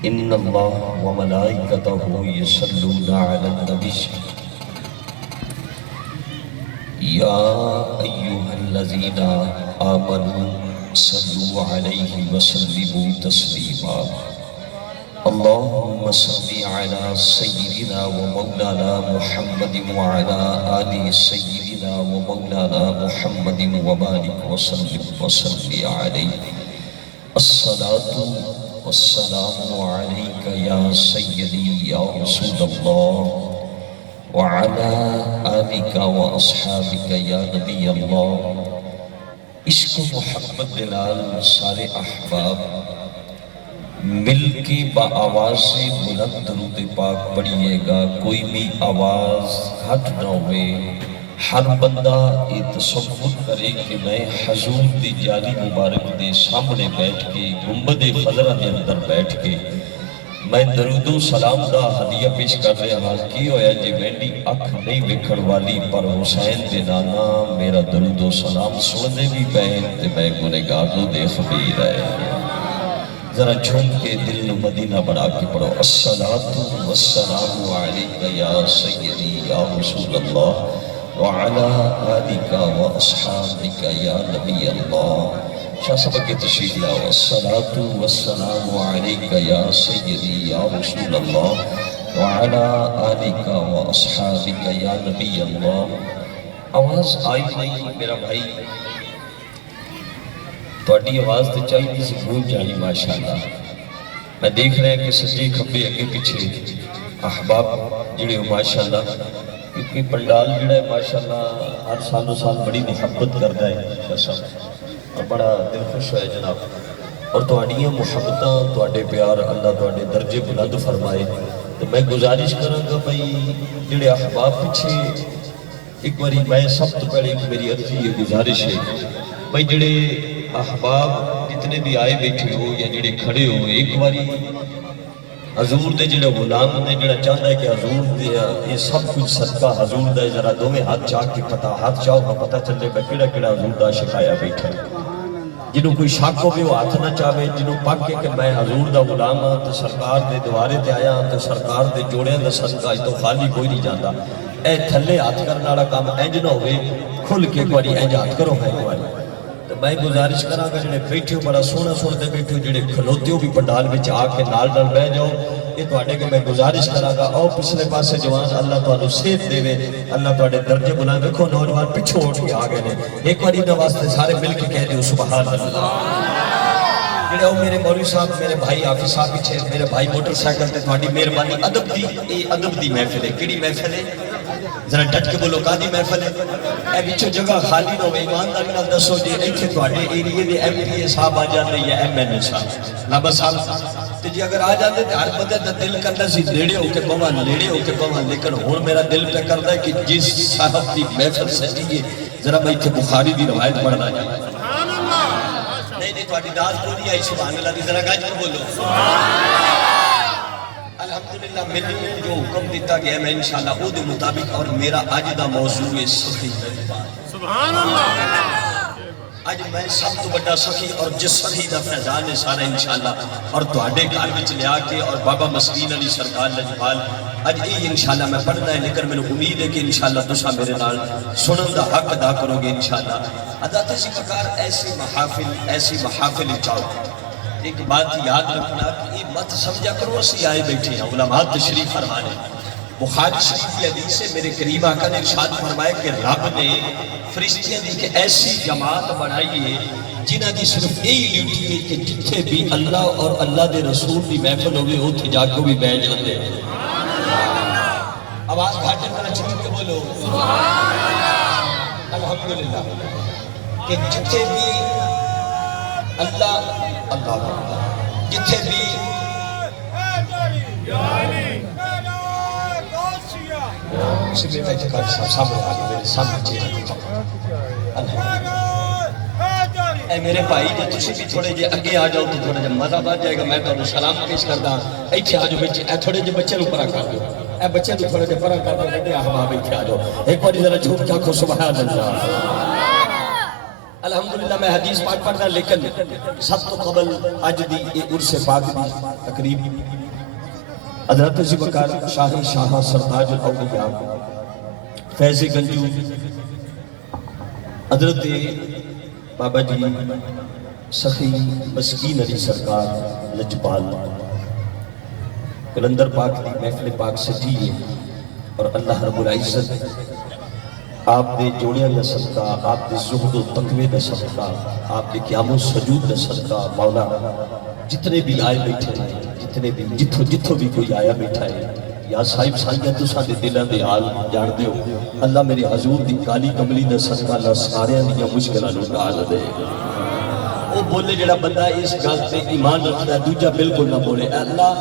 ان اللہ وملائکتہ یصلون علی النبی یا ایہا الذین آمنوا صلوا علیہ وسلموا تسلیما اللہم صل علی سیدنا و مولانا محمد وعلی آل سیدنا و مولانا محمد وبارک وسلم وصلی علیہ الصلاة والسلام علیک یا سیدی یا رسول اللہ وعلى آلك وأصحابك يا نبي الله عشق محمد دلال سارے احباب مل کے با آواز بلند درود پاک پڑھیے گا، کوئی بھی آواز ہٹ نہ ہوئے، ہر بندہ یہ تصور کرے کہ میں حضور دی جاری مبارک دے سامنے بیٹھ کے گنبد خضرہ دے اندر بیٹھ کے میں درود و سلام دا ہدیہ پیش کر رہے ہاں کی ہویا جی میری اکھ نہیں وکھڑ والی پر حسین دے نانا میرا درود و سلام سننے بھی بہن تے میں گنہگار نو دیکھ بھی رہے ذرا جھوم کے دل نو مدینہ بنا کے پڑھو الصلاة والسلام علیکہ یا سیدی یا رسول اللہ وعلا آلکہ واصحابکہ یا نبی اللہ شاہ صاحب کی تشریح لاؤ الصلاة والسلام علیکہ یا سیدی یا رسول اللہ وعلا آلکہ واصحابکہ یا نبی اللہ آواز آئی نہیں میرا بھائی توڑی آواز تے چاہی کسی بھول جانی ماشاءاللہ میں دیکھ رہے ہیں کہ سجے کھبے اگے پیچھے احباب جڑے ہو ماشاءاللہ کیونکہ پنڈال جڑا ہے ماشاءاللہ ہر سال و سال بڑی محبت کر رہا ہے شاہ صاحب اور بڑا دل خوش ہے جناب اور توڑیاں محبتاں توڑے پیار اللہ توڑے درجے بلند فرمائے تو میں گزارش کروں گا بھئی جڑے احباب پیچھے ایک باری میں سب تو پہلے ایک میری عرضی یہ گزارش ہے بھئی جڑے احباب جتنے بھی آئے بیٹھے ہو یا جڑے کھڑے ہو ایک باری حضور دے جڑے غلام نے جڑا چاہتا ہے کہ حضور دے یہ سب کچھ صدقہ حضور دے ذرا دو میں ہاتھ چاہ کے ہاتھ چاہو گا پتہ چلے گا کیڑا کیڑا حضور دا شکایا بیٹھا جنہوں کوئی شک ہو بھی وہ ہاتھ نہ چاہے جنہوں پاک کے کہ میں حضور دا غلام ہاں تو سرکار دے دوارے تے آیا ہاں تو سرکار دے جوڑے دا صدقہ اس تو خالی کوئی نہیں جاتا اے تھلے ہاتھ کرنا والا کام انج نہ ہوئے کھل کے ایک باری انج ہاتھ کرو ہے ایک باری تو میں گزارش کراں گا جڑے بیٹھے ہو بڑا سونا سنتے بیٹھے ہو جڑے کھلوتے ہو بھی پنڈال وچ آ کے نال نال بیٹھ جاؤ یہ تواڈے کہ میں گزارش کراں گا او پچھلے پاسے جوان اللہ تانوں صحت دے اللہ تواڈے درجے بلند دیکھو نوجوان پیچھے اٹھ کے آ گئے نے ایک بار انہاں واسطے سارے مل کے کہہ دیو سبحان اللہ جڑے او میرے مولوی صاحب میرے بھائی حافظ صاحب پیچھے میرے بھائی موٹر سائیکل تے تواڈی مہربانی ادب دی محفل ہے کیڑی محفل ہے ذرا ڈٹ کے بولو کا دی محفل ہے اے وچوں جگہ خالی نہ ہوے ایمانداری نال دسو جی ایتھے تواڈے ایریے دے ایم پی اے صاحب آ جاندے یا ایم این اے صاحب نابا صاحب تے جی اگر آ جاندے تے ہر بندے دا دل کردا سی نیڑے ہو کے بواں لیکن ہن میرا دل پہ کردا ہے کہ جس صاحب دی محفل سجی ہے ذرا میں ایتھے بخاری دی روایت پڑھنا چاہتا سبحان اللہ نہیں تواڈی داد کوئی آئی سبحان اللہ دی ذرا گاج بولو سبحان الحمدللہ میں جو حکم دیتا گیا میں انشاءاللہ او دے مطابق اور میرا آج دا موضوع ہے سخی سبحان اللہ آج میں سب تو بڑا سخی اور جس سخی دا فیضان ہے سارا انشاءاللہ اور تواڈے گھر وچ لیا کے اور بابا مسکین علی سرکار لجپال اج یہ انشاءاللہ میں پڑھنا ہے لیکن میں امید ہے کہ انشاءاللہ تساں میرے نال سنن دا حق ادا کرو گے انشاءاللہ ادا تے وقار ایسی محافل چاہو ایک بات یاد رکھنا کہ یہ مت سمجھا کرو اسی آئے بیٹھے ہیں علماء تشریف فرمانے بخاری شریف کی حدیث سے میرے قریب آقا نے ارشاد فرمایا کہ رب نے فرشتیاں دی کہ ایسی جماعت بنائی ہے جنہاں دی صرف یہی ڈیوٹی ہے کہ جتھے بھی اللہ اور اللہ دے رسول دی محفل ہوگی اوتھے جا کے بھی بیٹھ جاندے آواز گھاٹے پر چھوڑ کے بولو الحمدللہ کہ جتھے بھی اللہ جتھے بھی سبھی میں جکار سامنے آگے میرے سامنے چیز اے میرے بھائی جے تسی بھی تھوڑے جے اگے آ جاؤ تو تھوڑا جے مزہ بات جائے گا میں تو سلام پیش کردا ایتھے آ جاؤ بچے اے تھوڑے جے بچے نو پرا کر دو اے بچے نو تھوڑے جے پرا کر دو احباب ایتھے آ جاؤ ایک بار ذرا جھوٹ کے آکھو سبحان اللہ الحمدللہ میں حدیث پاک پڑھنا، لیکن سب تو قبل اج دی عرس پاک دی تقریب حضرت ذوالفقار شاہ سرتاج الاولیاء فیض گنجو حضرت بابا جی سخی مسکین علی سرکار لجپال کلندر پاک دی محفل پاک سجی ہے، اور اللہ رب العزت آپ دے جوڑیاں دا صدقہ، آپ دے زہد و تقوی دا صدقہ، آپ دے قیام و سجود دا صدقہ مولا جتنے بھی آئے بیٹھے ہیں، جتنے بھی جتھو بھی کوئی آیا بیٹھا ہے، یا صاحب سائیاں تو ساڑے دلان دے حال جان دے ہو، اللہ میرے حضور دی کالی کملی دا صدقہ اللہ سارے دیا مشکلہ نو ڈال دے۔ وہ بولے جڑا بندہ اس گل تے ایمان رکھتا ہے، دوجہ بالکل نہ بولے اے اللہ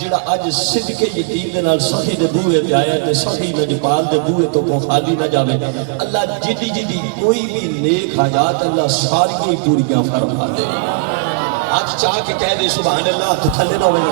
جڑا آج صدق یقین دے نال صحیح دے بوئے تے آیا تے صحیح نجپال دے بوئے تو کو خالی نہ جاوے، اللہ جدی کوئی بھی نیک حاجات اللہ ساری پوریاں فرما دے۔ آج چاہ کے کہہ دے سبحان اللہ تو تھلے نہ ہوئے،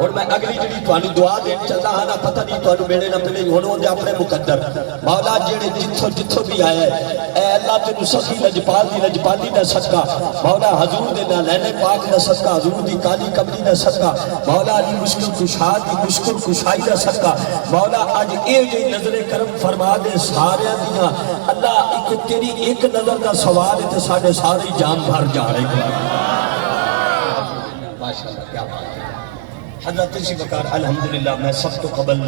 اور میں اگلی جڑی توانو دعا دین چلنا ہانا پتہ نہیں توانو میرے نہ پلے ہونے دے اپنے مقدر مولا جڑے جتھو بھی آیا ہے اے اللہ تینو سخی لجپال دی لجپالی دا صدقہ مولا حضور دے نالین پاک دا صدقہ حضور دی کالی کملی دا صدقہ مولا علی مشکل کشاد دی مشکل کشائی دا صدقہ مولا آج اے جو نظر کرم فرما دے سارے دیاں اللہ ایک تیری ایک نظر دا سوال ہے تے ساڑے سارے جام بھر جا رہے ہیں۔ ماشاءاللہ کیا بات ہے حضرت ذوالفقار الحمدللہ میں سب تو قبل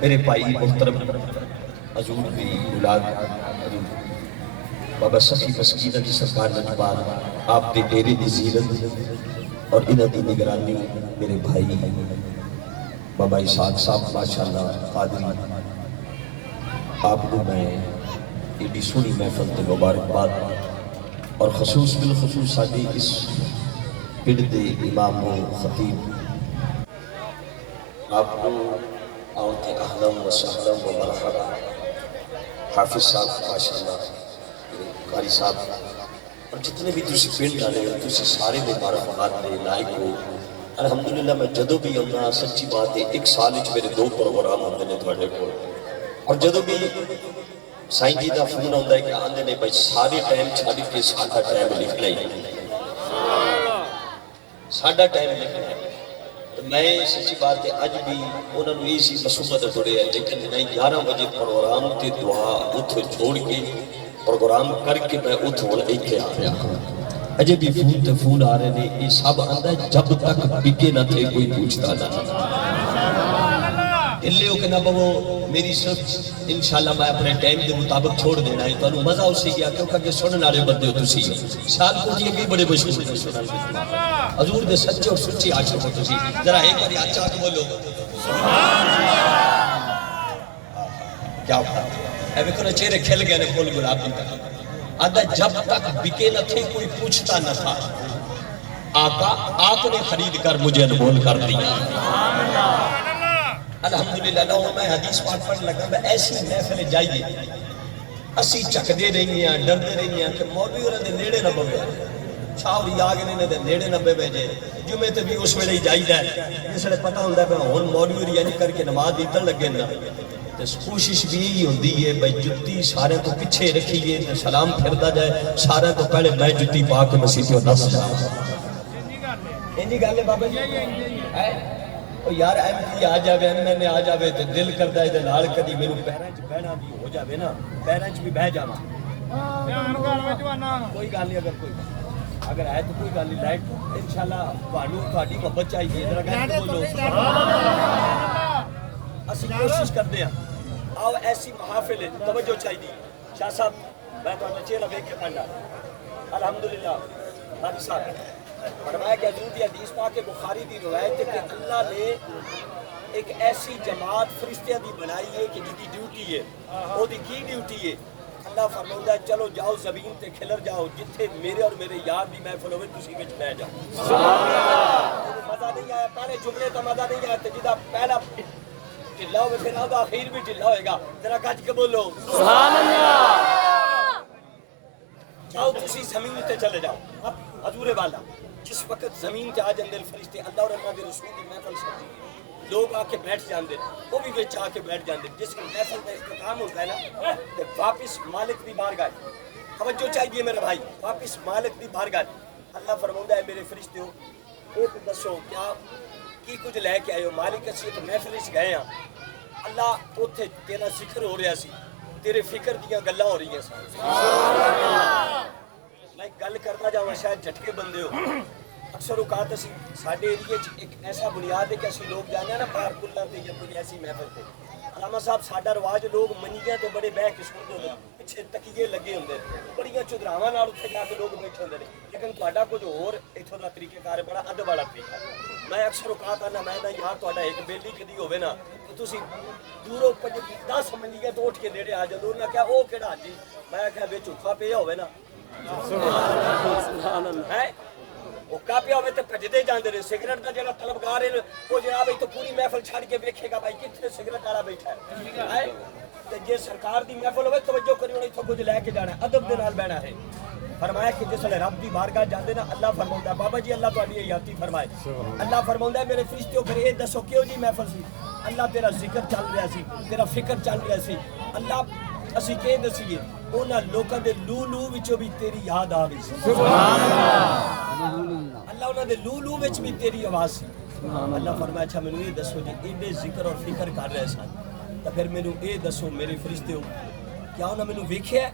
میرے بھائی محترم حضور بھی اولاد بابا سخی مسکین علی سرکار لجپال آپ دے ڈیرے دی زیرت اور انہ دی نگرانی میرے بھائی بابا اسحاق صاحب ماشاءاللہ قادری آپ کو میں ایڈی سنی محفل تے مبارکباد اور خصوص بالخصوص ساڈی اس پنڈ دے امام و خطیب آپ کو آؤتے اہلم و سہلم و مرحبا حافظ صاحب ماشاءاللہ قاری صاحب اور جتنے بھی تسی پنڈ آنے ہو تسی سارے دے مرحبات دے لائق ہو۔ الحمدللہ میں جدو بھی امنا سچی بات ہے ایک سال اچھ میرے 2 پروگرام ہوندے نے تھوڑے کو، اور جدو بھی سائن جی دا فون ہوندہ ہے کہ آندے نے بھائی سارے ٹائم چھاڑی کے ساتھا ٹائم لکھنا ہی ساڑھا ٹائم لکھنا ہے، تو میں سچی بات ہے آج بھی انہوں نے اسی مسومت توڑے ہیں، لیکن میں 11 بجے پروگرام تے دعا اتھو چھوڑ کے پروگرام کر کے میں اتھو ایک کے آ رہا ہوں۔ اجے بھی فون تے فون آ رہے ہیں، یہ سب آندہ ہے جب تک بکے نہ تھے کوئی پوچھتا نہ لیو کہ نہ بہو میری صرف انشاءاللہ میں اپنے ٹائم دے مطابق چھوڑ دینا ہے، تو انہوں مزہ اسی گیا کیونکہ کہ سنن آرے بندے ہو تسی سال کو جی کئی بڑے مشہور ہیں سنن حضور دے سچے اور سچی عاشق ہو تسی ذرا ایک باری اچھا کہ بولو سبحان اللہ کیا بات ہے اے بکر چہرے کھل گئے نے پھول گلاب دی طرح آدھا جب تک بکے نہ تھے کوئی پوچھتا نہ تھا آقا آپ نے خرید کر مجھے انمول کر دیا۔ الحمدللہ نو میں حدیث پاک پڑھ لگا میں ایسی محفل جائیے اسی چک دے رہی ہیں ڈر دے رہی ہیں کہ مولوی اور دے نیڑے نہ بوے شاہوری آگنے دے نیڑے نہ بے بیجے جمعے تے بھی اس ویلے ہی جائیدہ ہے جس نے پتہ ہوندہ ہے کہ ہون مولوی اور یعنی کر کے نماز دیتر لگے نا کوشش بھی یہی ہوندی ہے بھائی جتی سارے تو پچھے رکھیے سلام پھردہ جائے سارے تو پہلے میں جتی پاک مسیحی و نس جاؤں انہی گالے بابا جی یار ایم پی آ جاوے ایم این اے آ جاوے تو دل کردہ ہے نال کدی میرے پیرنچ بہنا بھی ہو جاوے نا پیرنچ بھی بہ جانا کوئی گال نہیں اگر ہے تو کوئی گال نہیں لائٹ انشاءاللہ تھوڑی محبت چاہیے ذرا کہتے بولو اسی کوشش کرتے ہیں آؤ ایسی محافل توجہ چاہیے شاہ صاحب میں تو اپنے چہرہ دیکھ کے پڑھنا الحمدللہ حاجی صاحب فرمایا کہ حضور دی حدیث پاک بخاری دی روایت ہے کہ اللہ نے ایک ایسی جماعت فرشتیاں دی بنائی ہے کہ جدی ڈیوٹی ہے وہ دی کی ڈیوٹی ہے اللہ فرماؤں ہے چلو جاؤ زمین تے کھلر جاؤ جتھے میرے اور میرے یار دی محفل ہوئے تسی وچ بہ جاؤ مزہ نہیں آیا پہلے جملے تو مزہ نہیں آیا تے جدا پہلا ٹھلا ہوئے پھر آدھا آخیر بھی ٹھلا ہوئے گا ذرا گج کے بولو سبحان اللہ جاؤ تسی زمین تے چلے جاؤ اب حضور والا جس وقت زمین تے آ جاندے فرشتے اللہ اور اللہ کے رسول دی محفل سمجھی لوگ آ کے بیٹھ جاندے وہ بھی وچ آ کے بیٹھ جاندے جس کے محفل کا اختتام ہوتا ہے نا تے واپس مالک دی بارگاہ توجہ چاہیے میرے بھائی واپس مالک دی بارگاہ اللہ فرماؤندا ہے میرے فرشتیو ایک دسو کیا کی کچھ لے کے آئے ہو مالک اسی ایک محفل وچ گئے ہاں اللہ اوتھے تیرا ذکر ہو رہا سی تیرے فکر دیاں گلاں ہو رہی ہیں سبحان اللہ میں گل کرنا جاواں شاید جھٹکے بندے ہو اکثر اوقات اسی ساڈے ایریے چ ایک ایسا بنیاد ہے کہ اسی لوگ جانے نا باہر کلاں تے یا کوئی ایسی محفل تے علامہ صاحب ساڈا رواج لوگ منیاں تے بڑے بہ کے سنتے ہوندے پیچھے تکیے لگے ہوندے بڑیاں چدراواں نال اوتھے جا کے لوگ بیٹھے ہوندے لیکن تہاڈا کچھ ہور ایتھوں دا طریقہ کار بڑا ادب والا طریقہ میں اکثر اوقات آنا میں نہ یار تہاڈا ایک بیلی کدی ہوے نا تے تسی دوروں 10 منیاں تو اٹھ کے نیڑے آ جاندو نہ کہ او کیڑا جی میں کہ وچ اٹھا پیا ہوے نا سبحان اللہ ہے وہ کاپیا ہوئے تو پجدے جاندے رہے سگریٹ کا جڑا طلبگار ہے وہ جناب تو پوری محفل چھڑ کے دیکھے گا بھائی کتنے سگریٹ والا بیٹھا ہے تے جے سرکار دی محفل ہوئے توجہ کری انہیں تو کچھ لے کے جانا ہے ادب دے نال بہنا ہے فرمایا کہ جس لے رب دی بارگاہ جاندے نا اللہ فرماوندا بابا جی اللہ تہاڈی حیاتی فرمائے اللہ فرماوندا میرے فرشتیو پھر اے دسو کیوں جی محفل سی اللہ تیرا ذکر چل رہا سی تیرا فکر چل رہا سی اللہ اسی کہ دسیے انہاں لوکاں دے لو لو وچوں بھی تیری یاد آ گئی سبحان اللہ اللہ انہاں دے لو لو وچ بھی تیری آواز سی اللہ فرمایا اچھا مینوں یہ دسو جی ایڈے ذکر اور فکر کر رہے سن تو پھر مینوں یہ دسو میرے فرشتیو کیا انہاں مینوں ویکھیا ہے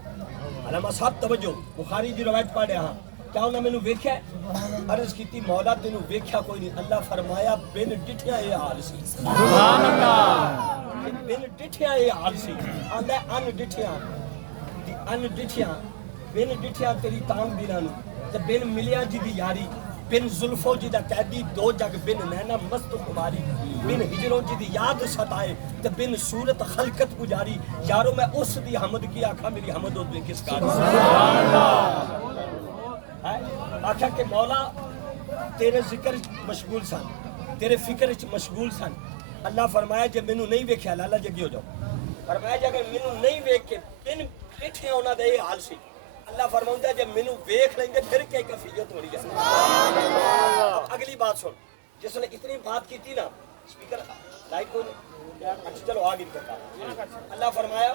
علامہ صاحب توجہ بخاری دی روایت پڑھیا ہاں کیا انہاں مینوں ویکھیا ہے عرض کیتی مولا تینوں ویکھیا کوئی نہیں اللہ فرمایا بن ڈٹھیا یہ حال سی سبحان اللہ بن ڈٹھیا یہ حال سی آندا ان ڈٹھیا بن ڈٹھیا تیری تانگ دینا نو تے بن ملیا جی دی یاری بن زلفو جی دا قیدی دو جگ بن نینا مست خماری بن ہجروں جی دی یاد ستائے تے بن صورت خلقت پجاری یارو میں اس دی حمد کی آکھا میری حمد ہوتی کس کار سبحان اللہ آکھا کہ مولا تیرے ذکر مشغول سن تیرے فکر مشغول سن اللہ فرمایا جب مینوں نہیں ویکھیا لالا جگی ہو جاؤ فرمایا جب مینوں نہیں ویکھ کے بن بیٹھے انہاں دا یہ حال سی اللہ فرماوندا ہے جب مینوں ویکھ لیں گے پھر کیا کیفیت ہو رہی ہے سبحان اللہ اگلی بات سن جس نے اتنی بات کی تھی نا سپیکر لائٹ کو اچھا چلو آگے کرتا اللہ فرمایا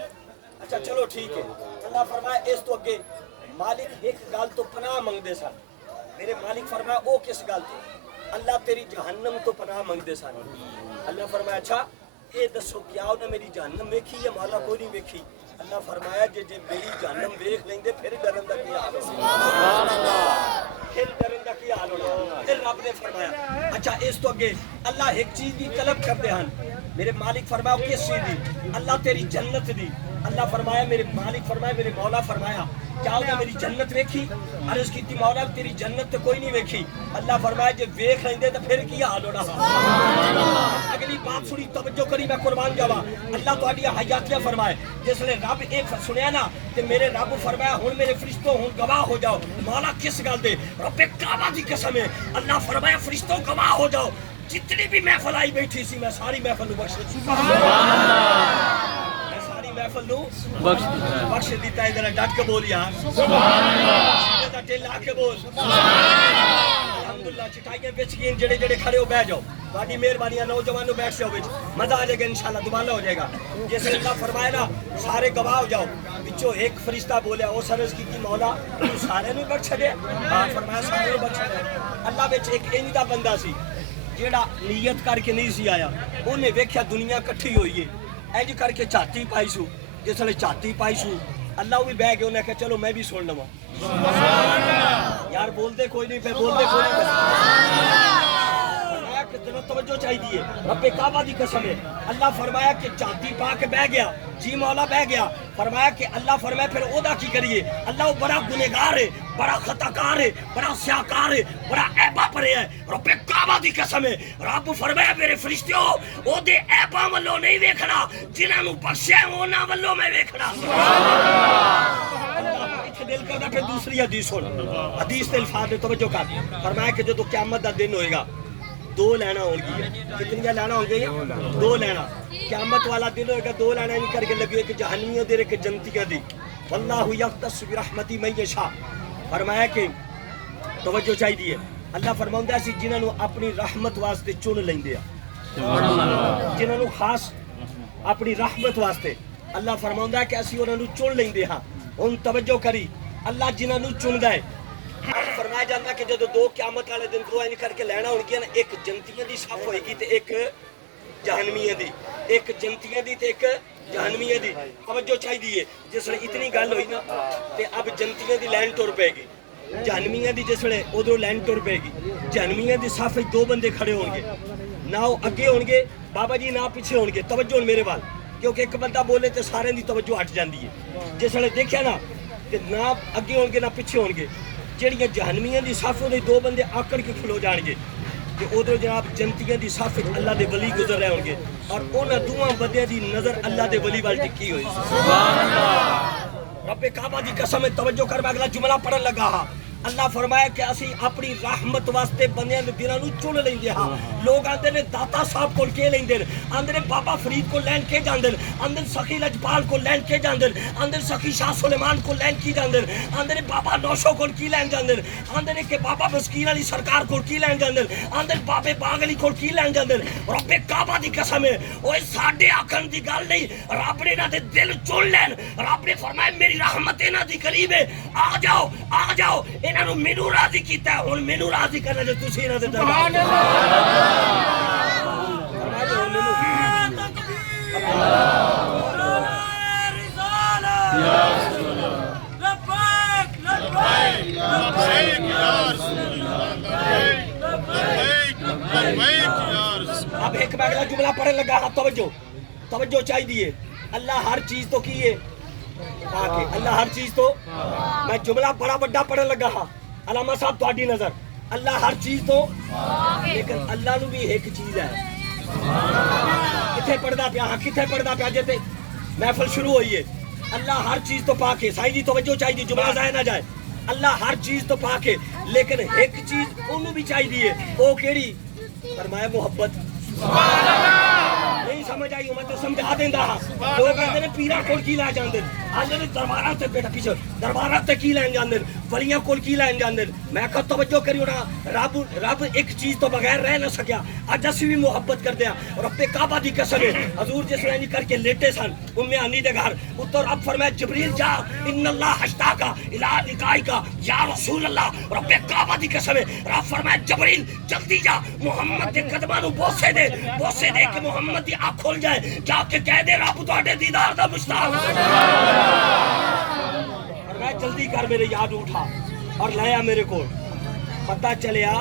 اچھا چلو ٹھیک ہے اللہ فرمایا اس تو اگے مالک ایک گل تو پناہ منگدے سن میرے مالک فرمایا او کس گل تو اللہ تیری جہنم تو پناہ منگدے سن اللہ فرمایا اچھا اے دسو کیا انہیں میری جہنم ویکھی یا مولا کوئی نہیں ویکھی اللہ فرمایا جے میری جہنم ویکھ لیں گے پھر ڈرن دا کی حال ہونا پھر ڈرن دا کی حال ہونا پھر رب نے فرمایا اچھا اس تو اگے اللہ ایک چیز دی طلب کر دے ہن میرے مالک فرمایا کس چیز دی اللہ تیری جنت دی اللہ فرمایا میرے مالک فرمایا میرے مولا فرمایا کیا انہیں میری جنت ویکھی عرض کیتی مولا تیری جنت تو کوئی نہیں ویکھی اللہ فرمایا جے ویکھ لیں دے تو پھر کی حال ہونا اگلی بات سنی توجہ کری میں قربان جاوا اللہ تہاڈی حیاتیاں فرمائے جس نے رب ایک سنیا نا تے میرے رب فرمایا ہن میرے فرشتوں ہن گواہ ہو جاؤ مولا کس گل دے رب کعبہ دی قسم ہے اللہ فرمایا فرشتوں گواہ ہو جاؤ جتنی بھی محفل آئی بیٹھی سی میں ساری محفل نو بخش محفل نو بخش دیتا ہے ذرا ڈٹ کے بول یار سبحان اللہ دل آ کے بول الحمدللہ چٹائیاں وچ گئیں جڑے جڑے کھڑے ہو بیٹھ جاؤ تہاڈی مہربانی ہے نوجوانوں بیٹھ جاؤ وچ مزہ آ جائے گا انشاءاللہ دوبارہ ہو جائے گا جیسے اللہ فرمایا نا سارے گواہ ہو جاؤ وچوں ایک فرشتہ بولیا او سرز کی مولا تو سارے نو بخش دے ہاں فرمایا سارے نو بخش دے اللہ وچ ایک انج دا بندہ سی جیڑا نیت کر کے نہیں سی آیا اونے ویکھیا دنیا اکٹھی ہوئی ہے اینج کر کے چاتی پائی سو جس نے چاتی پائی سو اللہ بھی بہ گیا انہیں کہا چلو میں بھی سن لوا یار بولتے کوئی نہیں پہ بولتے کوئی نہیں توجہ چاہیے رب کعبہ دی قسم ہے اللہ فرمایا کہ چاتی پا کے بہ گیا جی مولا بہ گیا فرمایا کہ اللہ فرمایا پھر اودا کی کریے اللہ وہ بڑا گنہگار ہے بڑا خطاکار ہے بڑا سیاکار ہے بڑا عیبا پرے ہے رب کعبہ دی قسم ہے رب فرمایا میرے فرشتیوں او دے عیباں ولوں نہیں ویکھنا جنہاں نو بخشیا انہاں ولوں میں ویکھنا دل کردا پھر دوسری حدیث سن حدیث تے الفاظ میں توجہ کر فرمایا کہ جدوں قیامت دا دن ہوئے گا دو لینا ہوں گی کتنی لینا ہوں گی دو لینا قیامت والا دن ہوئے گا دو لینا نہیں کر کے لگی ایک جہنمیوں دے ایک جنتیاں دی واللہ یختص برحمتی من یشاء فرمایا کہ توجہ چاہیے اللہ فرماوندا سی جنہاں نو اپنی رحمت واسطے چن لیندے جنہاں نو خاص اپنی رحمت واسطے اللہ فرماوندا کہ اسی انہاں نو چن لیندے ہاں ہن توجہ کری اللہ جنہاں نو چندا ہے فرمایا جاتا کہ جدو دو قیامت والے دن دعا نہیں کر کے لینا ہون گیا نا ایک جنتیاں دی صف ہوئے گی تے ایک جہنمیاں دی ایک جنتیاں دی تے ایک جہنمیاں دی توجہ چاہی دیئے جس نے اتنی گل ہوئی نا تے اب جنتیاں دی لائن ٹور پے گی جہنمیاں دی جس نے ادھر لائن ٹور پے گی جہنمیاں دی صف دو بندے کھڑے ہون گے نہ وہ اگے ہون گے بابا جی نہ پیچھے ہون گے توجہ میرے وال کیونکہ ایک بندہ بولے تے سارے دی توجہ ہٹ جاندی ہے جس نے دیکھیا نا کہ نہ اگے ہون گے نہ پیچھے ہون گے جڑیاں جہنمیاں دی صف دے دو بندے آکڑ کے کھلو جان گے کہ ادھر جناب جنتیاں دی صف اللہ دے ولی گزر رہے ہوں گے اور انہاں دوواں بندیاں دی نظر اللہ دے ولی وال ٹکی ہوئی سبحان اللہ رب کعبہ دی قسم توجہ کر میں اگلا جملہ پڑھن لگا ہاں اللہ فرمایا کہ اسی اپنی رحمت واسطے بندیاں دے دلاں نوں چن لیندے ہاں لوگ آندے نے داتا صاحب کول کے لیندے آندے نے بابا فرید کو لین کے جاندے آندے سخی لجپال کو لین کے جاندے آندے سخی شاہ سلیمان کو لین کی جاندے آندے نے بابا نوشو کول کی لین جاندے آندے نے کہ بابا مسکین علی سرکار کول کی لین جاندے آندے بابے باغ علی کول کی لین جاندے رب کعبہ دی قسم ہے اوے ساڈے آکھن دی گل نہیں رب نے انہاں دے دل چن لین رب نے فرمایا میری رحمت انہاں دی قریب ہے آ جاؤ انہاں نوں مینوں راضی کیتا ہے ہن مینوں راضی کرنا جو تسی انہاں دے سبحان اب ایک میں اگلا جملہ پڑھنے لگا ہاں توجہ چاہی دیئے اللہ ہر چیز تو کی ہے اللہ ہر چیز تو میں جملہ بڑا بڑا پڑھنے لگا ہاں علامہ صاحب تہاڈی نظر اللہ ہر چیز تو لیکن اللہ نو بھی ایک چیز ہے کتھے پڑھدا پیا ہاں کتھے پڑھدا پیا جے تے محفل شروع ہوئی ہے اللہ ہر چیز تو پاک ہے سائیں جی توجہ چاہی دی جملہ ضائع نہ جائے اللہ ہر چیز تو پاک ہے لیکن ایک چیز انہوں بھی چاہی دی ہے وہ کیڑی فرمایا محبت نہیں سمجھ آئی میں تو سمجھا دیندا ہاں لوگ آندے نے پیرا کول کی لے جاندے آندے نے درباراں تے بیٹا پیچھے درباراں تے کی لین جاندے ولیاں کول کی لین جاندے میں کہ توجہ کریو نا رب ایک چیز تو بغیر رہ نہ سکیا اج اسی بھی محبت کردے ہاں رب کعبہ دی قسم ہے حضور جس نے کر کے لیٹے سن ام ہانی دے گھر اتر رب فرمایا جبریل جا ان اللہ اشتاق الی لقائک یا رسول اللہ رب کعبہ دی قسم ہے رب فرمایا جبریل جلدی جا محمد دے قدماں نوں بوسے دے کہ محمد دی آنکھ کھل جائے جا کے کہہ دے رب تہاڈے دیدار دا مشتاق اور میں جلدی کر میرے یاد اٹھا اور لایا میرے کو پتہ چلیا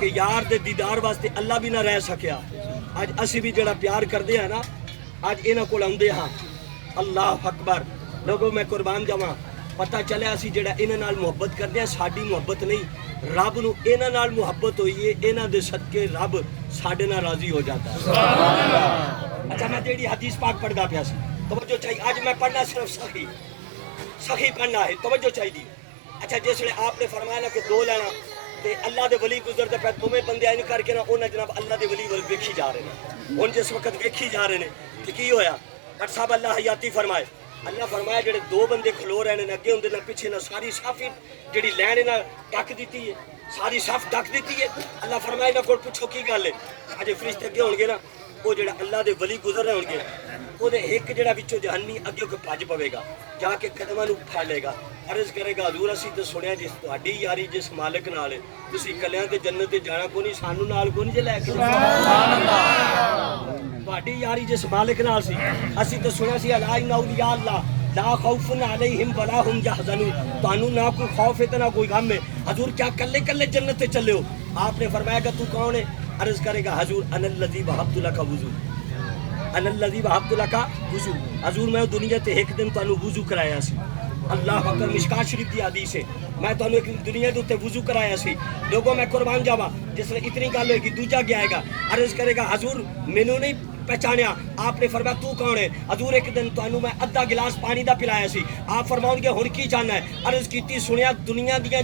کہ یار دے دیدار واسطے اللہ بھی نہ رہ سکیا اج اسی بھی جڑا پیار کردے ہیں نا اج انہاں کول آندے ہاں اللہ اکبر لوگوں میں قربان جاواں پتہ چلیا اسی جڑا انہاں نال محبت کردے ہیں ساڈی محبت نہیں رب نو انہاں نال محبت ہوئی ہے انہاں دے صدقے رب ساڈے نال راضی ہو جاتا ہے سبحان اللہ اچھا میں جیڑی حدیث پاک پڑھدا پیا سی توجہ چاہیے آج میں پڑھنا صرف سخی پڑھنا ہے توجہ چاہیے اچھا جس نے آپ نے فرمایا نا کہ دو لینا تے اللہ دے ولی گزرتے پہ دوویں بندے این کر کے نا انہاں جناب اللہ دے ولی ول ویکھی جا رہے ہیں ہن جس وقت ویکھی جا رہے ہیں کہ کی ہویا ڈاکٹر صاحب اللہ حیاتی فرمائے اللہ فرمایا جڑے دو بندے کھلو رہے ہیں اگے ہوندے نہ پیچھے نہ ساری صف جڑی لین نہ ڈک دیتی ہے ساری صف ڈک دیتی ہے اللہ فرمایا نہ کوئی پوچھو کی گل ہے اجے فرشتے اگے ہون گے نا وہ جڑا اللہ دے ولی گزر رہے ہون گے وہ دے ایک جڑا وچوں جہنمی اگے کو بھج پوے گا جا کے قدماں نوں پھڑ لے گا عرض کرے گا حضور اسی تے سنیا جس تہاڈی یاری جس مالک نال ہے تسی کلیاں تے جنت تے جانا کوئی نہیں سانو نال کوئی نہیں جے لے کے سبحان اللہ تہاڈی یاری جس مالک نال سی اسی تے سنیا سی الا ان اولیاء اللہ لا خوف علیہم ولا هم يحزنون تانوں نہ کوئی خوف ہے تے نہ کوئی غم ہے حضور کیا کلے کلے جنت تے چلے ہو آپ نے فرمایا کہ تو کون ہے عرض کرے گا حضور انا الذی وهبت لك وضو انا الذی وهبت لك وضو حضور میں دنیا تے ایک دن تانوں وضو کرایا سی اللہ اکبر مشکات شریف دی حدیث ہے میں تانوں ایک دنیا دے اوتے وضو کرایا سی لوگوں میں قربان جاواں جس نے اتنی گل ہوئے گی دوجا گیا گا عرض کرے گا حضور مینوں نہیں پہچانیا آپ نے فرمایا تو کون ہے حضور ایک دن تانوں میں ادھا گلاس پانی دا پلایا سی آپ فرماؤں گے ہن کی چاہنا ہے عرض کیتی سنیا دنیا دیاں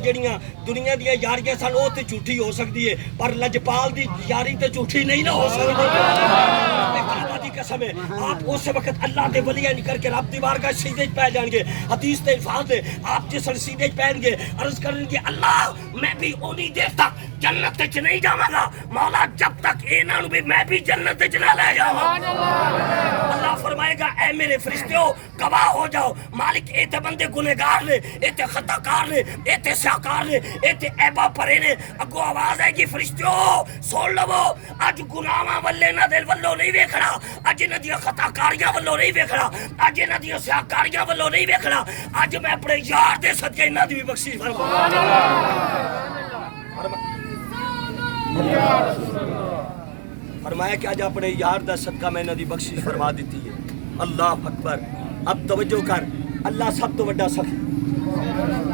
یاریاں سن او تے جھوٹی ہو سکدی ہے پر لجپال دی یاری تے جھوٹی نہیں نہ ہو سکدی کعبہ دی قسم ہے آپ اس وقت اللہ دے ولیاں کر کے رب دی بارگاہ سیدھے پہ جان گے حدیث تے الفاظ ہے آپ جس سیدھے پہن گے عرض کریں گے اللہ میں بھی اونی دیر تک جنت وچ نہیں جاواں گا مولا جب تک انہاں نوں بھی میں بھی جنت وچ نہ لے جاواں اللہ فرمائے گا اے میرے فرشتوں گواہ ہو جاؤ مالک اے تے بندے گنہگار نے اے تے خطا کار نے اے تے سیاکار نے اے تے ایبا پرے نے اگو آواز آئے گی فرشتوں سن لو اج گناہاں ولے نہ دل ولو نہیں ویکھنا اج انہاں دی خطا کاریاں ولو نہیں ویکھنا اج انہاں دی سیاکاریاں ولو نہیں ویکھنا اج میں اپنے یار دے صدقے انہاں دی بھی بخشش فرمایا کہ آج اپنے یار دا صدقہ میں انہاں دی بخشش فرما دیتی ہے اللہ اکبر اب توجہ کر اللہ سب تو بڑا سخی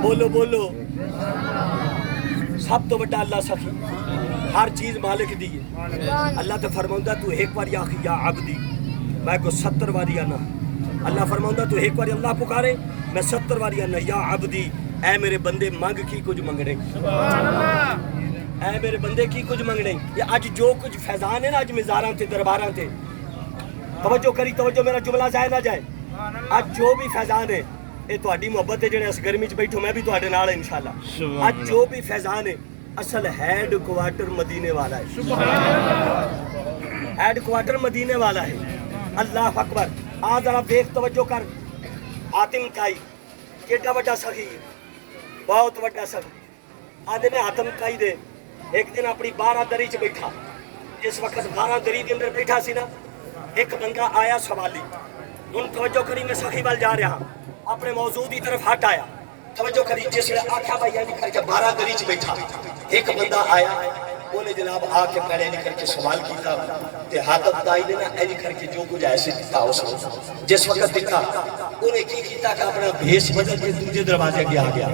بولو بولو سب تو بڑا اللہ سخی ہر چیز مالک دی ہے اللہ تو فرماؤں تو ایک بار آخی یا عبدی میں کو 70 باری آنا اللہ فرماؤں تو ایک بار اللہ پکارے میں 70 باری آنا یا عبدی اے میرے بندے منگ کی کچھ منگنے اے میرے بندے کی کچھ منگنے یہ اج جو کچھ فیضان ہے نا اج مزاراں تے درباراں تے توجہ کری توجہ میرا جملہ ضائع نہ جائے اج جو بھی فیضان ہے یہ تہاڈی محبت ہے جڑے اس گرمی چ بیٹھو میں بھی تہاڈے نال ہیں انشاءاللہ اج جو بھی فیضان ہے اصل ہیڈ کوارٹر مدینے والا ہے ہیڈ کوارٹر مدینے والا ہے اللہ اکبر آ ذرا دیکھ توجہ کر حاتم کائی کیڈا بڑا سخی بہت بڑا سخی آدھے نے حاتم کائی دے ایک دن اپنی 12 دری چ بیٹھا جس وقت 12 دری کے اندر بیٹھا سی نا ایک بندہ آیا سوالی ان توجہ کری میں سخی وال جا رہا اپنے موضوع کی طرف ہٹ آیا توجہ کری جس نے آکھا بھائی نکل کے 12 دری چ بیٹھا ایک بندہ آیا انہیں جناب آ کے پہلے نکل کے سوال کیتا تے حاتم دائی نے نا ایج کر کے جو کچھ ایسے دیتا اس کو جس وقت دیکھا انہیں کی کیتا کہ اپنا بھیس بدل کے دوسرے دروازے کے آ گیا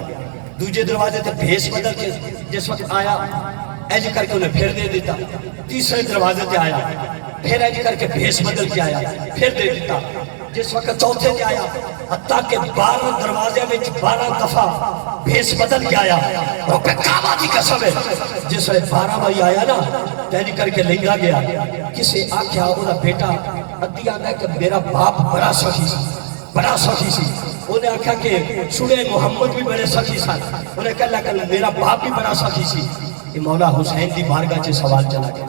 دوسرے دروازے تے بھیس بدل کے جس وقت آیا ایج کر کے انہیں پھر دے دیتا تیسرے دروازے تے آیا پھر ایج کر کے بھیس بدل کے آیا پھر دے دیتا جس وقت چوتھے تے آیا حتیٰ کہ 12 دروازے میں 12 دفعہ بھیس بدل کے آیا رب کعبہ کی قسم ہے جس وقت 12 بھائی آیا نا تیج کر کے لنگا گیا کسے آکھیا اونا بیٹا ادھی آگا کہ میرا باپ بڑا سخی سی انہیں آکھا کہ سورہ محمد بھی بڑے سخی سن انہیں کہا لگا میرا باپ بھی بڑا سخی سی یہ مولا حسین دی بارگاہ سے سوال چلا گیا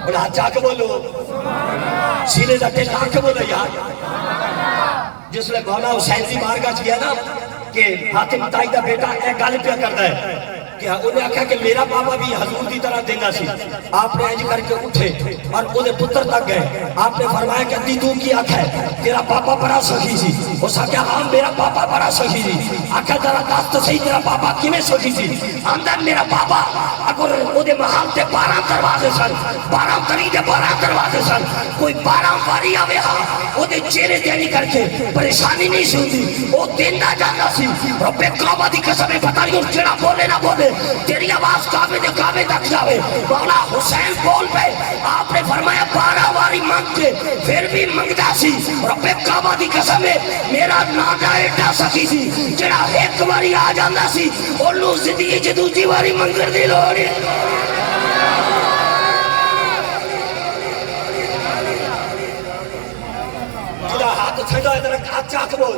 اور ہاتھ چاک بولو سینے دا دل آنکھ بولو یار جس نے مولا حسین دی بارگاہ کیا نا کہ حاتم تائی دا بیٹا اے گل پیا کرتا ہے کہ انہیں آکھا کہ میرا بابا بھی حضور دی طرح دینا سی آپ نے ایج کر کے اٹھے اور انہیں پتر تک گئے آپ نے فرمایا کہ ادھی تو کی آکھا ہے تیرا پاپا بڑا سخی سی اس آکھا ہاں میرا پاپا بڑا سخی سی آکھا ذرا دست صحیح تیرا پاپا کیویں سخی سی اندر میرا پاپا اگر اودے محل تے 12 دروازے سن 12 گلی دے 12 دروازے سن کوئی 12 واری آوے ہاں اودے چہرے تے نہیں کر کے پریشانی نہیں سی ہوندی او دیندا جاندا سی رب کعبہ دی قسم پتہ نہیں جڑا بولے نہ بولے تیری آواز کعبے تک جاوے مولا حسین بول پہ آپ نے فرمایا 12 واری مانگ کے پھر بھی منگتا سی رب کعبہ دی قسم ہے میرا نانا ایڈا سخی سی جڑا ایک واری آ جاندہ سی اولو زندگی چ دوسری واری منگر دی لوڑی جڑا ہاتھ چھڑا ہے ترک ہاتھ چاک بول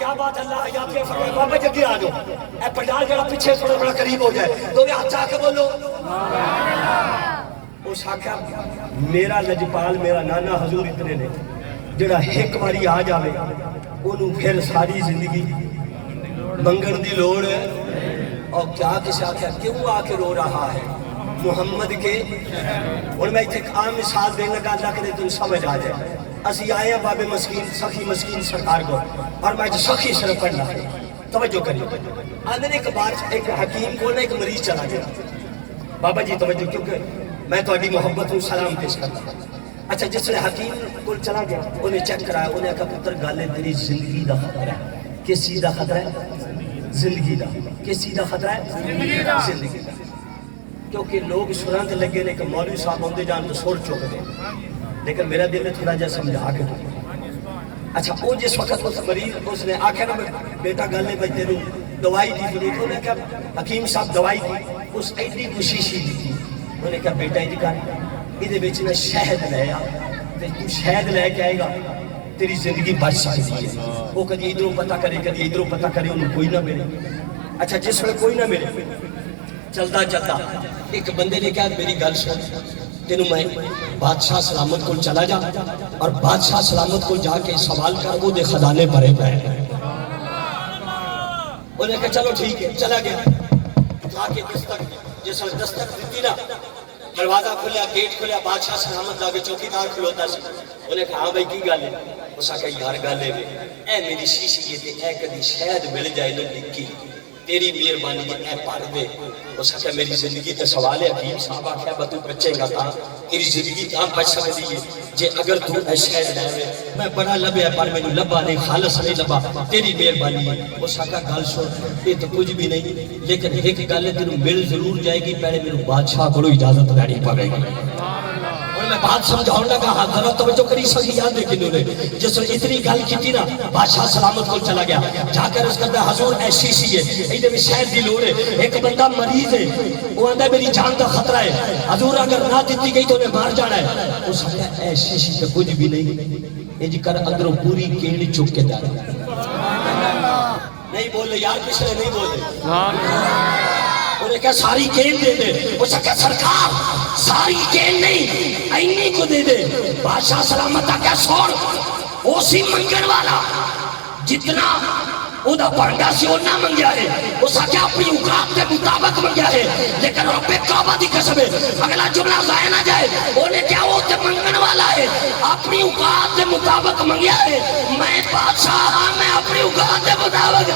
کیا بات اللہ یا پھر فرمائے بابا جگہ آ جاؤ اے پنڈال جڑا پیچھے تھوڑا بڑا قریب ہو جائے تو بھی ہاتھ چاک بولو اس آکھا میرا لجپال میرا نانا حضور اتنے نے جڑا ایک باری آ جاوے انہوں پھر ساری زندگی منگن دی لوڑ ہے اور کیا کسی آکھا کیوں آ کے رو رہا ہے محمد کے اور میں ایک عام مثال دینے لگا اللہ کے تم سمجھ آ جائے اسی آئے ہیں باب مسکین سخی مسکین سرکار کو اور میں سخی صرف پڑھنا ہے توجہ کریے آدھے ایک بار ایک حکیم کو ایک مریض چلا گیا بابا جی توجہ کیونکہ میں تو اڈی محبت ہوں سلام پیش کرتا ہوں اچھا جس نے حکیم کو چلا گیا انہیں چیک کرایا انہیں کہا پتر گالے تیری زندگی دا خطرہ ہے کس چیز دا خطرہ ہے زندگی دا کس چیز دا خطرہ ہے زندگی دا کیونکہ لوگ سنانتے لگے نے کہ مولوی صاحب ہوندے جان تو سور چوک دے لیکن میرا دل میں تھوڑا جا سمجھا کے اچھا وہ جس وقت اس مریض اس نے آکھا نا بیٹا گالے بھائی تیرو دوائی دی تھی تو انہیں کہا حکیم صاحب دوائی دی اس ایڈی کوششی دی تھی انہیں کہا بیٹا ہی کر یہ بچ نہ شہد لے آ تے تو شہد لے کے آئے گا تیری زندگی بچ سکتی ہے. وہ کدی ادھروں پتہ کرے کدی ادھروں پتہ کرے انہوں کوئی نہ ملے. اچھا جس وقت کوئی نہ ملے چلتا چلتا ایک بندے نے کہا میری گل سن تینوں میں بادشاہ سلامت کو چلا جا اور بادشاہ سلامت کو جا کے سوال کر وہ دے خزانے بھرے پے. انہیں کہا چلو ٹھیک ہے چلا گیا. جا کے دستک جس وقت دستک دیتی نا دروازہ کھلیا گیٹ کھلیا بادشاہ سلامت لا کے چوکیدار کھلوتا سی. انہیں کہا ہاں بھائی کی گل ہے؟ اس آکھا یار گل ہے اے میری شیشی تے اے کدی شاید مل جائے نہ نکی تیری مہربانی اے پڑھ دے. اس آکھا میری زندگی تے سوال ہے حکیم صاحب آکھا با تو بچے گا تا تیری زندگی تا بچ سکتی ہے جے اگر تو اے شاید لے میں بڑا لبیا پر میں لبا نہیں خالص نہیں لبا تیری مہربانی ہے. اس آکھا گل سن یہ تو کچھ بھی نہیں لیکن ایک گل ہے تینوں مل ضرور جائے گی پہلے میرے بادشاہ کو اجازت لینی پڑے گی. میں بات سمجھاؤں لگا ہاں ذرا توجہ کری سکی یاد دیکھ انہوں نے جس نے اتنی گل کی تھی نا بادشاہ سلامت کو چلا گیا جا کر اس کرتا حضور ایسی سی ہے ایدھے میں شہد دی لوڑ ہے ایک بندہ مریض ہے وہ آندہ میری جان کا خطرہ ہے حضور اگر نہ دیتی گئی تو انہیں مار جانا ہے. اس نے ایسی سی تو کچھ بھی نہیں یہ جی کر اندروں پوری کیڑ چک کے دار نہیں بولے یار کس نے نہیں بولے. انہیں کہا ساری کین دے دے. اس نے کہا سرکار ساری کین نہیں اینی کو دے دے. بادشاہ سلامت کہا سوڑ اسی منگن والا جتنا او دا پڑھا سی انہا منگیا ہے. اس نے کہا اپنی اوقات کے مطابق منگیا ہے لیکن رب کعبہ دی قسم ہے اگلا جملہ ضائع نہ جائے. انہیں کہا وہ تے منگن والا ہے اپنی اوقات کے مطابق منگیا ہے میں بادشاہ ہاں میں اپنی اوقات کے مطابق.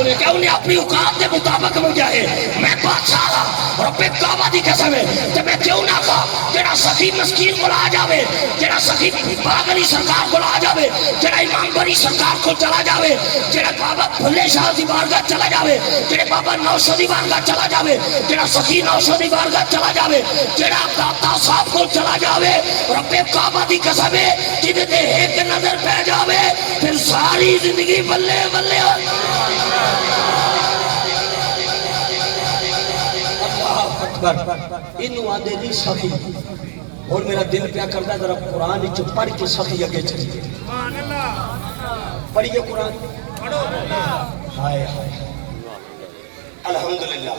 انہیں کہا انہیں اپنی اوقات کے مطابق منگیا ہے میں بادشاہ رب کعبہ دی قسم ہے تو میں کیوں نہ کہا جڑا سخی مسکین کو لا جاوے جڑا سخی باغلی سرکار کو لا جاوے جڑا امام بری سرکار کو چلا جاوے جڑا بابا بھلے شاہ دی بارگاہ چلا جاوے جڑے بابا نوشو دی بارگاہ چلا جاوے جڑا سخی نوشو دی بارگاہ چلا جاوے جڑا داتا صاحب کو چلا جاوے رب کعبہ دی قسم ہے جدے تے ایک نظر پہ جاوے پھر ساری زندگی بلے بلے انہوں آدھے نہیں سخی اور میرا دل پیا کرتا ہے ذرا قرآن جو پڑھ کے سخی اگے چلیے پڑھیے قرآن ہائے ہائے الحمدللہ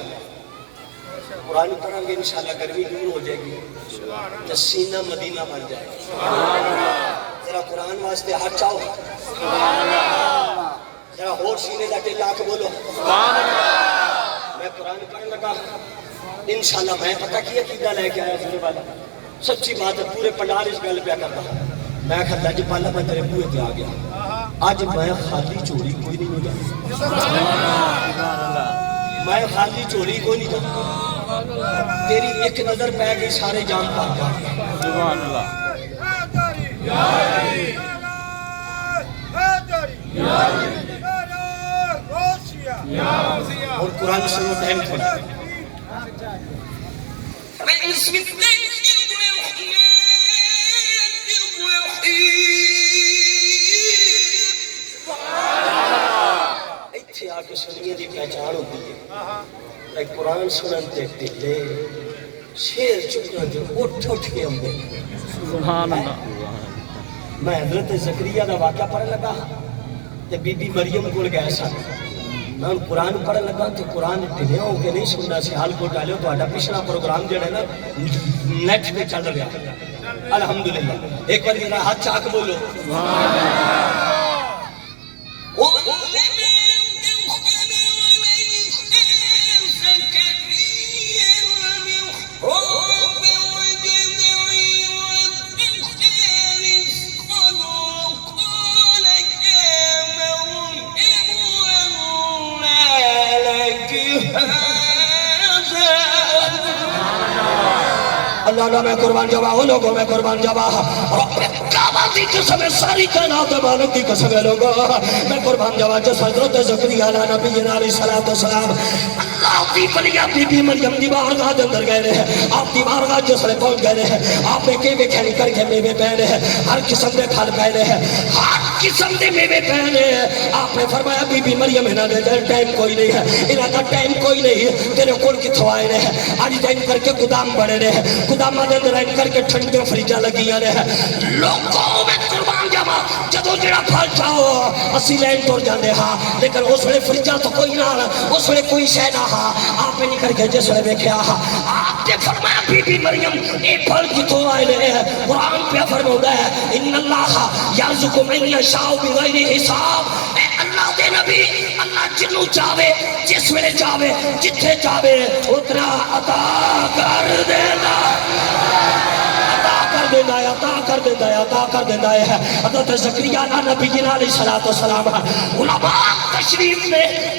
قرآن پڑھیں گے انشاءاللہ گرمی دور ہو جائے گی تو سینہ مدینہ بن جائے گا. ذرا قرآن واسطے ہاتھ چاہو ذرا اور سینے دا ٹلا کے بولو میں قرآن پڑھنے لگا انشاءاللہ میں پتہ کیا عقیدہ لے کے آیا سنے والا سچی بات ہے پورے پنڈال اس گل پہ کرتا میں کہتا جی پہلا میں تیرے بوئے پہ آ گیا آج میں خالی چوری کوئی نہیں ہو جائے میں خالی چوری کوئی نہیں جائے تیری ایک نظر پہ گئی سارے جان پاک گا. اور قرآن سنو ٹائم تھوڑا بسم اللہ ایتھے آکے سنیے دی پہچان ہوتی ہے ایک قرآن سنن تے دلے شیر چکنا جو اٹھ کے ہم دے. سبحان اللہ. میں حضرت زکریہ دا واقعہ پڑھنے لگا تے بی بی مریم کو گئے سن میں قرآن پڑھ لگا تو قرآن ڈھلیا ہو کے نہیں سننا سیال کو ڈالے تو آڈا پچھلا پروگرام جڑا ہے نا نیٹ پہ چل رہا الحمدللہ. ایک بار میرا ہاتھ چاک بولو اللہ میں قربان جاوا ہوں لوگوں میں قربان جاوا رب کعبہ دی قسم ہے ساری کائنات مالک دی قسم ہے لوگوں میں قربان جاوا جس حضرت زکریا علیہ نبی علیہ السلام اللہ دی بلیا بی بی مریم دی بارگاہ دے اندر گئے رہے آپ دی بارگاہ جس لے پہنچ گئے رہے آپ نے کے کھیلی کر کے میوے پہ رہے ہر قسم دے پھل پہ رہے ہر قسم دے میوے پہنے. آپ نے فرمایا بی بی مریم انہاں دے ٹائم کوئی نہیں ہے, انہاں دا ٹائم کوئی نہیں, تیرے کول کتھوں آئے نے. اج دن کر کے گودام بڑے نے, گوداماں دے اندر کر کے ٹھنڈیاں فریجاں لگیاں نے. لوگوں میں قربان جاواں جدوں جڑا پھل چاہو اسی لین ٹر جاندے ہاں, لیکن اس ویلے فریجاں تو کوئی نہ, اس ویلے کوئی شے نہ ہاں. آپ نے کر کے جس ویلے ویکھیا آپ نے فرمایا بی بی مریم اے پھل کتھوں آئے نے. قرآن پہ فرماتا ہے ان اللہ یرزق من یشاء بغیر حساب. اے اللہ دے نبی, اللہ جنوں چاہے جس ویلے چاہے جتھے چاہے اتنا عطا کر دینا, عطا کر دینا ہے, عطا کر دینا ہے, عطا کر دینا ہے. حضرت زکریا نبی جی علیہ السلام علماء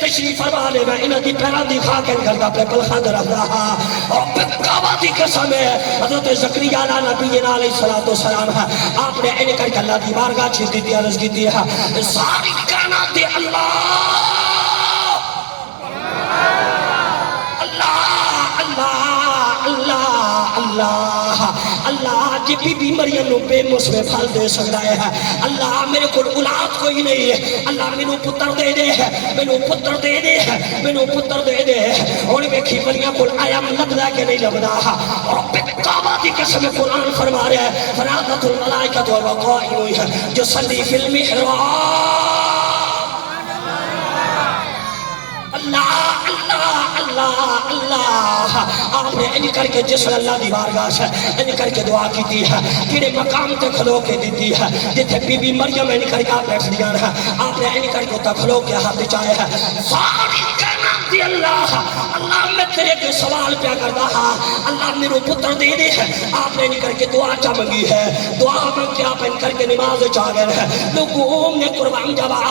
تشریف فرما لے میں انہاں دی پیران دی خاکن کرتا پہ پلخان رکھ رہا اور پکاوا دی قسم ہے. حضرت زکریا نبی جی علیہ السلام آپ نے انہیں کر کے اللہ دی بارگاہ چیز دی تھی, عرض کی تھی ساری کائنات دے اللہ اللہ جی بی بی مریم نو بے مسوے پھل دے سکتا ہے. اللہ میرے کو اولاد کوئی نہیں ہے, اللہ میں نو پتر دے دے, میں نو پتر دے دے, میں نو پتر دے دے. اور ویکھی ولیاں کو آیا لبدا کہ نہیں لبدا. اور کعبہ دی قسم قرآن فرما رہا ہے فرادت الملائکۃ والقائم یصلی فی المحراب. اللہ اللہ اللہ اللہ. آپ نے ان کر کے جس اللہ دی بارگاہ سے ان کر کے دعا کی تھی ہے, کیڑے مقام تے کھلو کے دیتی ہے جتھے بی بی مریم ان کر کے آپ بیٹھ دیا ہے. آپ نے ان کر کے اتنا کھلو کے ہاتھ چاہے ہے ساری کائنات دی اللہ اللہ میں تیرے کے سوال پیا کرتا ہاں, اللہ میرے پتر دے دے. آپ نے ان کر کے دعا چاہ منگی ہے, دعا منگ کے آپ ان کر کے نماز چاہ گئے ہیں. لوگوں نے قربان جبا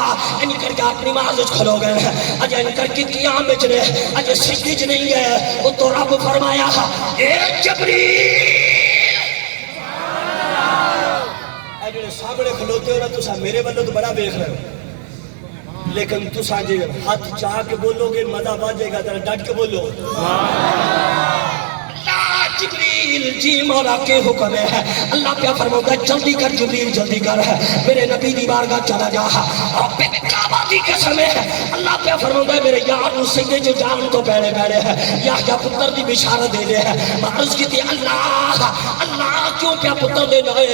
ان کر کے آپ نماز کھلو گئے ہیں. اجے ان کر کے قیام بچ رہے, اجے سجدے چ نہیں گئے. وہ تو رب فرمایا اے جبریل اے جڑے سامنے کھلوتے ہو نا تسا میرے والوں تو بڑا دیکھ رہے ہو, لیکن تسا جے ہاتھ چاہ کے بولو گے مزہ باجے گا, ذرا ڈٹ کے بولو جبریل جی مولا کے حکم ہے. اللہ پہ فرماتا ہے جلدی کر جبریل جلدی کر, میرے نبی دی بارگاہ چلا جا. رب کعبہ دی قسم ہے اللہ پہ فرماتا ہے میرے یار سیدے جو جان تو بیڑے بیڑے ہے یا پتر دی بشارت دے دے ہے. عرض کی تھی اللہ اللہ کیوں پیا پتر دینا ہے,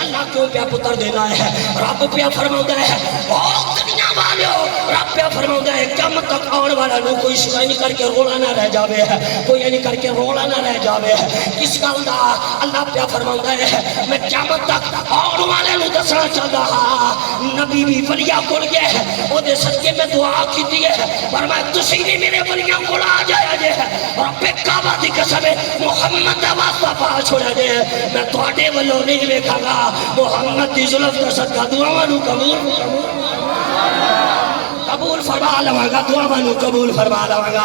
اللہ کیوں پیا پتر دینا ہے. رب پہ فرماتا ہے او دنیا والو, رب پہ فرماتا ہے قیامت تک آنے والا نو کوئی سوائے نہیں کر کے رولا نہ رہ جاوے ہے, کوئی نہیں کر کے رولا نہ رہ جاوے ہے. اس گل دا اللہ پیا فرماتا ہے میں قیامت تک آنے والے نو دسنا چاہتا ہاں. نبی بھی ولیاں کول گئے, او دے صدقے میں دعا کیتی ہے, پر میں تسی بھی میرے ولیاں کول آ جایا جے. رب کعبہ دی قسم محمد دا واسطہ پا چھوڑا جے, میں تواڈے ولوں نہیں ویکھاں گا. محمد دی زلف دا صدقہ دعاواں نو قبول فرما لواں گا, دعاواں نو قبول فرما لواں گا.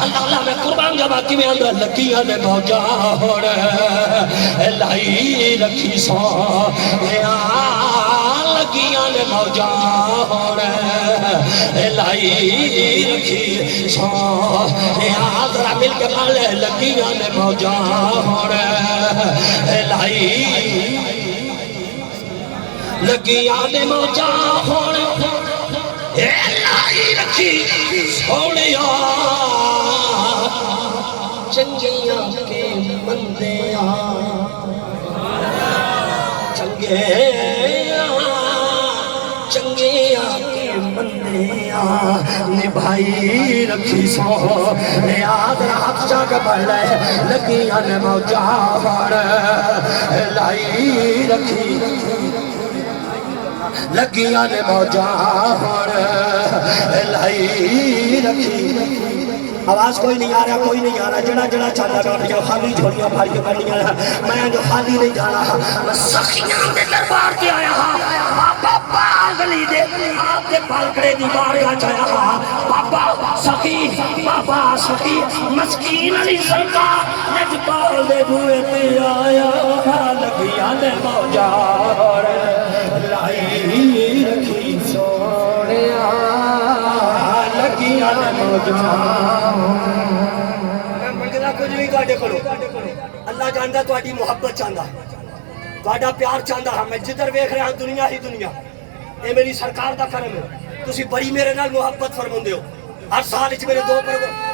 اللہ اللہ میں قربان جاواں کیویں اندر لگیاں نے موجاں ہن لائی رکھی سو لگیاں نے موجاں ہن لائی رکھی سو. ذرا مل کے پڑھ لے لگیاں نے موجاں ہن لائی لگیاں نے موجاں ہن لائی رکھی سونیا چنگیاں کے بندیاں چنگیاں کے بندیاں نبھائی رکھی سو. یاد رات جا کے پڑھ لے لگیاں نے موجاں ہن لائی رکھی لگیاں نے موجاں ہن لائی رکھی. آواز کوئی نہیں آ رہا, کوئی نہیں آ رہا. جڑا جڑا چاہتا گا اپنی خالی جھولیاں پھاڑ کے کرنیاں, میں جو خالی نہیں جانا. میں سخیاں دے دربار تے آیا ہاں, بابا پاگلی دے آپ دے پالکڑے دی بارگاہ چایا ہاں. بابا سخی مسکین علی سرکار نجبال دے بوئے تے آیا, لگیاں نے موجاں لائی رکھی سونیا لگیاں نے موجاں. میں منگنا کچھ نہیں تواڈے کولوں, اللہ جاندا تواڈی محبت چاہندا, تواڈا پیار چاہندا. میں جدھر ویکھ رہا ہوں دنیا ہی دنیا, یہ میری سرکار دا کرم ہے تسی بڑی میرے نال محبت فرماندے ہو ہر سال وچ میرے 2 پروگرام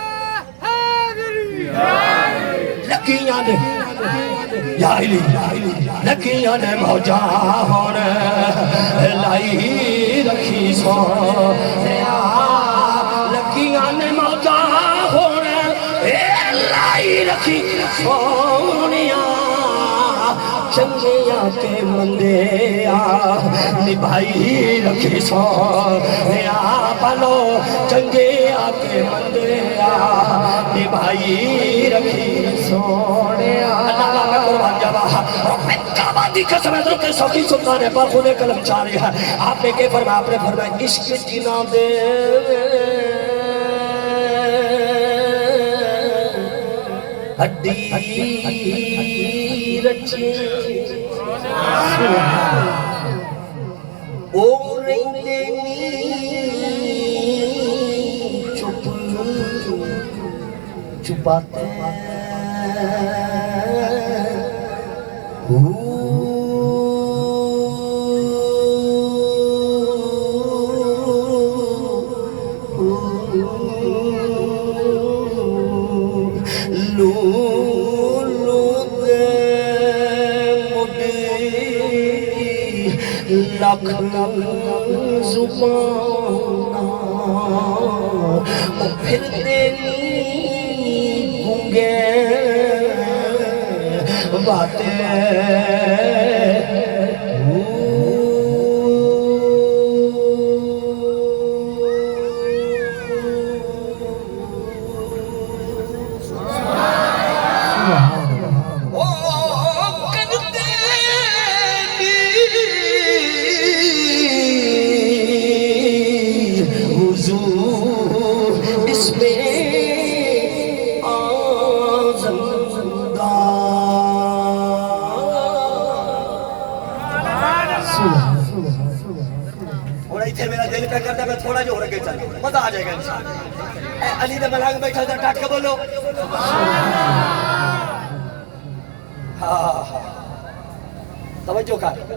لکیاں نے یا علی لکیاں نے موجا ہون لائی رکھی سونیا لکیاں نے موجا ہون لائی رکھی سونیا چنگیا کے مندے نبھائی رکھی سونیا بلو چنگیا کے مندے نبھائی رکھی سونیا اللہ کا قربان جاوا کعبہ دی قسم ہے تو سبھی سلطان ہے پر خود کلم چاری ہے آپ نے کہ فرمایا آپ نے فرمایا عشق جنا دے ہڈی رچے او رہندے نی چپ چھپاتے لکھ زبان پھر دینی گونگے باتیں میرا دل پہ کرتا ہے میں تھوڑا جو ہو رکھے چل مزہ آ جائے گا انشاءاللہ اے علی دے ملانگ بیٹھا تھا ٹاٹ کے بولو توجہ کر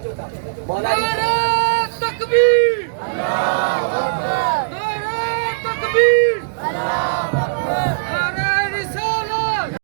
مولا نعرہ تکبیر نعرہ تکبیر